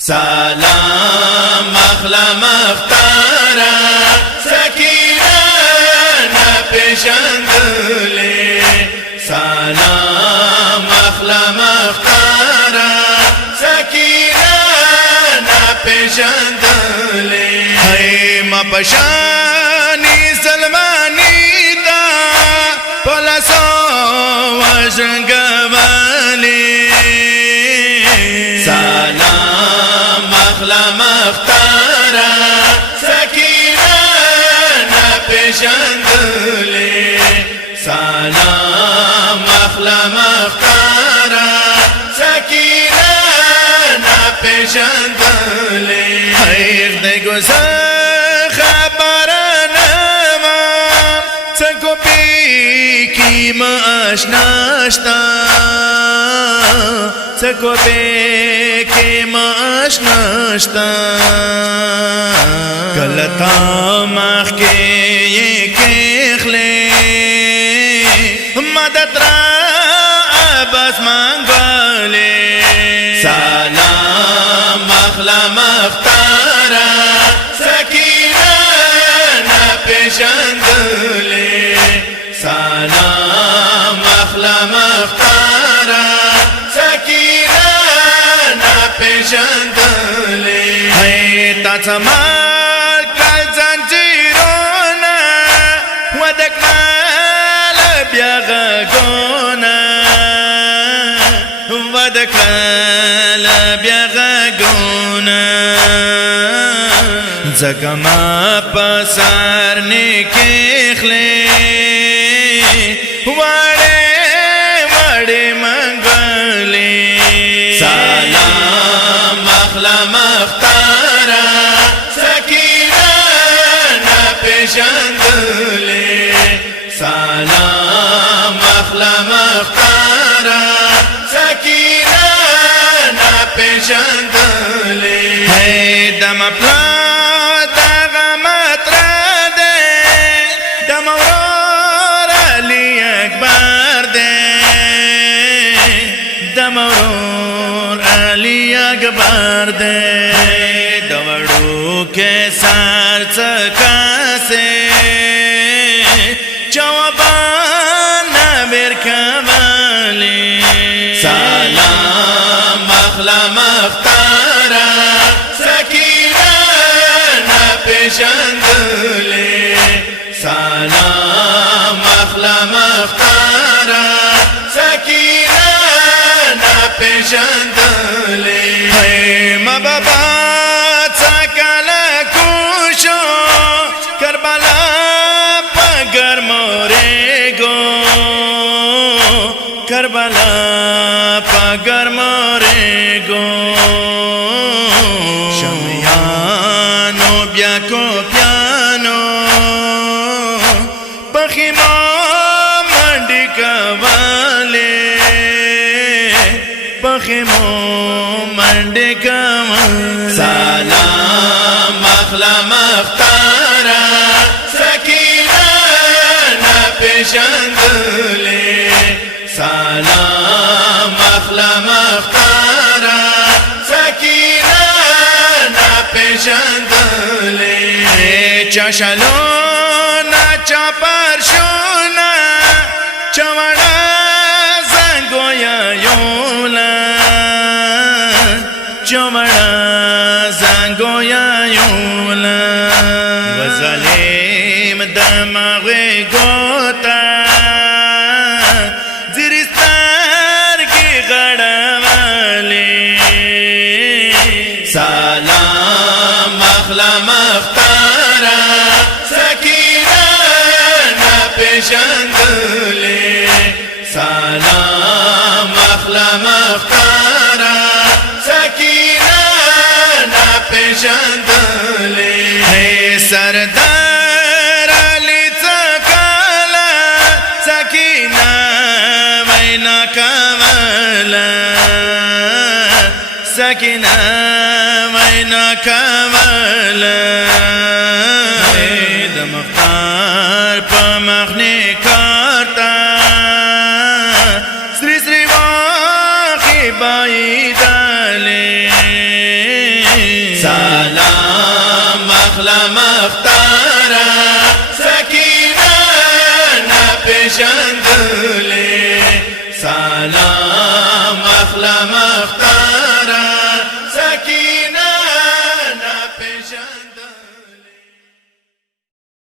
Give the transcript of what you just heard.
سلام اخلا مختارا سکینه نپیشندلی سلام اخلا مختارا سکینه نپیشندلی هی ما پشانی سلمانی دا پلسو وشنگوالی سلام اخلا مختارا سکینه نپیشندلی سلام اخلا مختارا سکینه نپیشندلی خیر دگوزه خبرنامم سکو پی کی ما آشناشتا سکو پی کی ما آشناشتا کلتا مخ کی کخلی مدد را بس منگولی سلام اخلا مختارا سکینه نپیشندلی سلام اخلا مختارا سکینه نپیشندلی هی تا سمال کل زنجیرونا ودکمال بیاغگونا ودکمال بیاغگونا زکما پسار نکخلی وڑے وڑے منگولی سلام اخلا مختارا سکینه نپیشندلی سلام اخلا مختارا سکینه نپیشندلی ہے دم اپنا دمورور علی اکبر دے دوڑو کے سار چکا سے چوبان نبیر کمالی سلام اخلا مختارا سکینه نپیشندلی سلام اخلا مختارا سکینه نپیشندلی ہے ما بابا چاکالا کوشو کربلا پگر مورے گو کربلا پگر مورے گو شمیانو بیا کو پیانو پخیمو منڈی کوالی پخیمو منڈی کوالی سلام اخلا مختارا سکینه نپیشندلی سلام اخلا مختارا سکینه نپیشندلی چشلو ناچا پرشونا چوڑا زنگویا یولا چوڑا زنگویا یولا وظلیم دماغی گوتا زیرستار کی غڑا والی سلام اخلا مختارا سکینه نپیشندلی سلام اخلا مختارا سکینه نپیشندلی ہے سردار علی چکالا سکینه وینا کوالا سکینه وینا کوالا د مختار په مخنی کارتا سری سری واخی بائی دالی سلام اخلا مختار